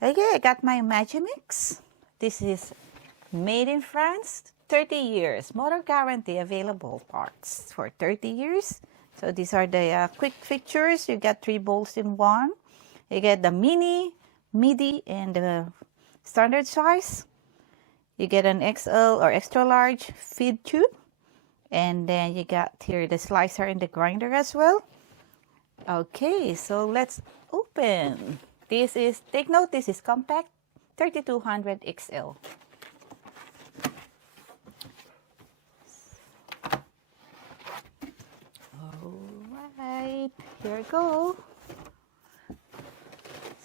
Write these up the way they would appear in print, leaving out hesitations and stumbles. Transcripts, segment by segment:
Okay, I got my Magimix. This is made in France, 30 years. Motor guarantee available parts for 30 years. So these are the quick features. You get 3 bolts in one. You get the mini, midi, and the standard size. You get an XL or extra large feed tube. And then you got here the slicer and the grinder as well. Okay, so let's open. This is, take note, this is compact 3200 XL. Alright, here we go.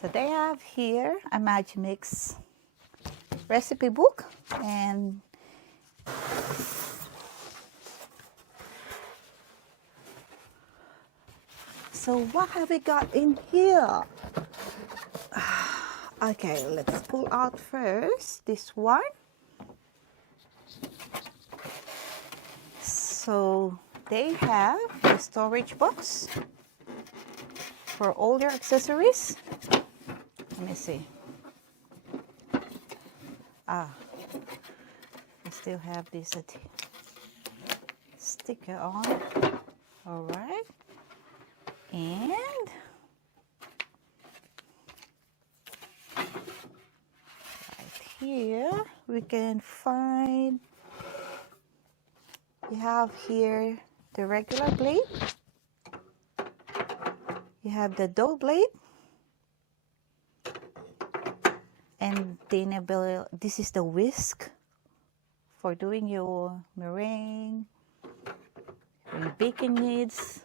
So they have here a Magimix recipe book, and so what have we got in here? Okay, let's pull out first this one. So they have a storage box for all your accessories. Let me see. I still have this sticker on. All right. And right here we can find, you have here the regular blade, you have the dough blade, and this is the whisk for doing your meringue, your baking needs.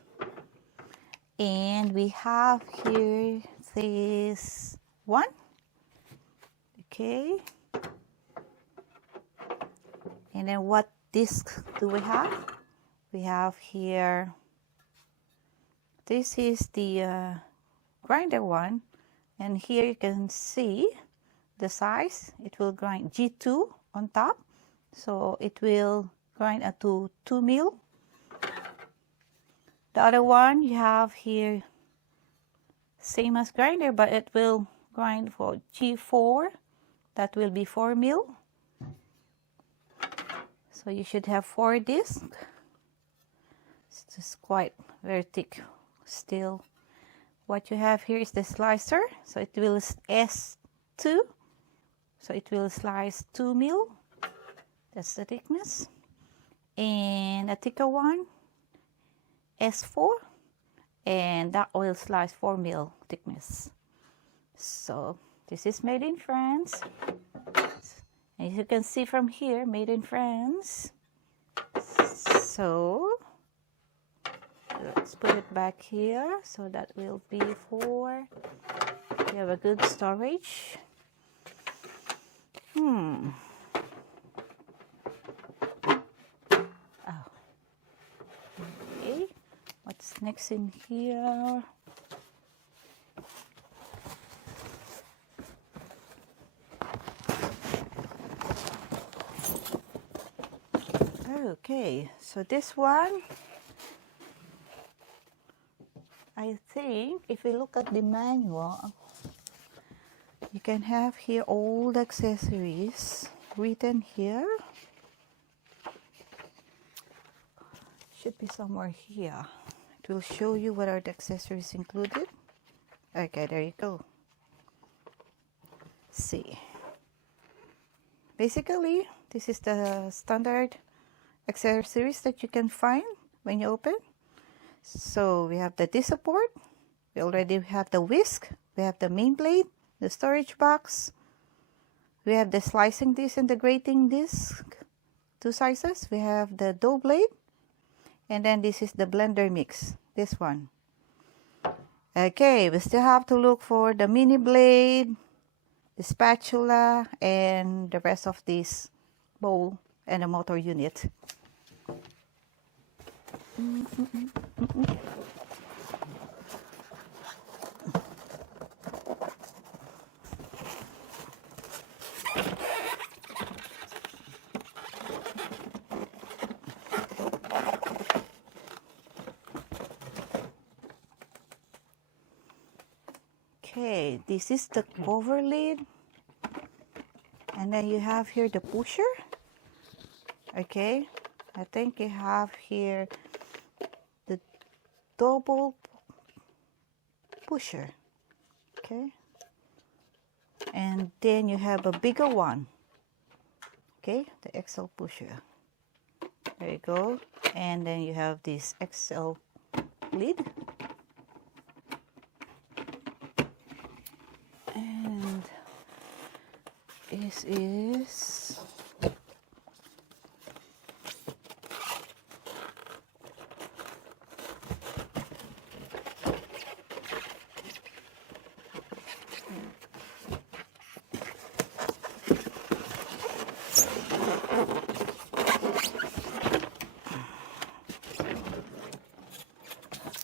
And we have here this one, okay. And then what disc do we have? We have here, this is the grinder one, and here you can see the size. It will grind G2 on top, so it will grind up to 2 mil. The other one you have here, same as grinder, but it will grind for G4. That will be 4 mil. So you should have 4 discs. It's just quite very thick still. What you have here is the slicer. So it will S2. So it will slice 2 mil. That's the thickness. And a thicker one, S4, and that will slice 4 mil thickness. So this is made in France. As you can see from here, made in France. So let's put it back here. So that will be for, you have a good storage. What's next in here? Okay, so this one, I think if we look at the manual, you can have here all the accessories written here. Should be somewhere here. It will show you what are the accessories included. Okay, there you go. See. Basically, this is the standard accessories that you can find when you open. So we have the disc support. We already have the whisk. We have the main blade, the storage box. We have the slicing disc and the grating disc, 2 sizes. We have the dough blade. And then this is the blender mix, this one. Okay, we still have to look for the mini blade, the spatula, and the rest of this bowl and the motor unit. Okay, this is the cover lid, and then you have here the pusher. Okay, I think you have here the double pusher. Okay, and then you have a bigger one. Okay, the XL pusher. There you go. And then you have this XL lid. And this is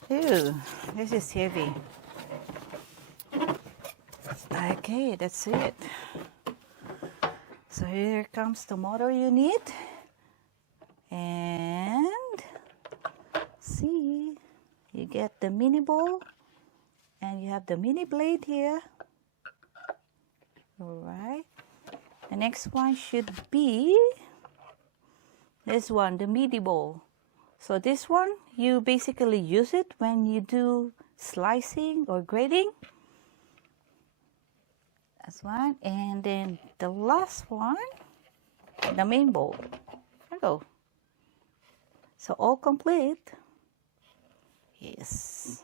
ew, this is heavy. Okay, that's it. So here comes the motor unit, and see, you get the mini ball, and you have the mini blade here. All right, the next one should be this one, the midi ball. So this one, you basically use it when you do slicing or grating. That's one. And then the last one, the main bowl. There you go. So all complete. Yes.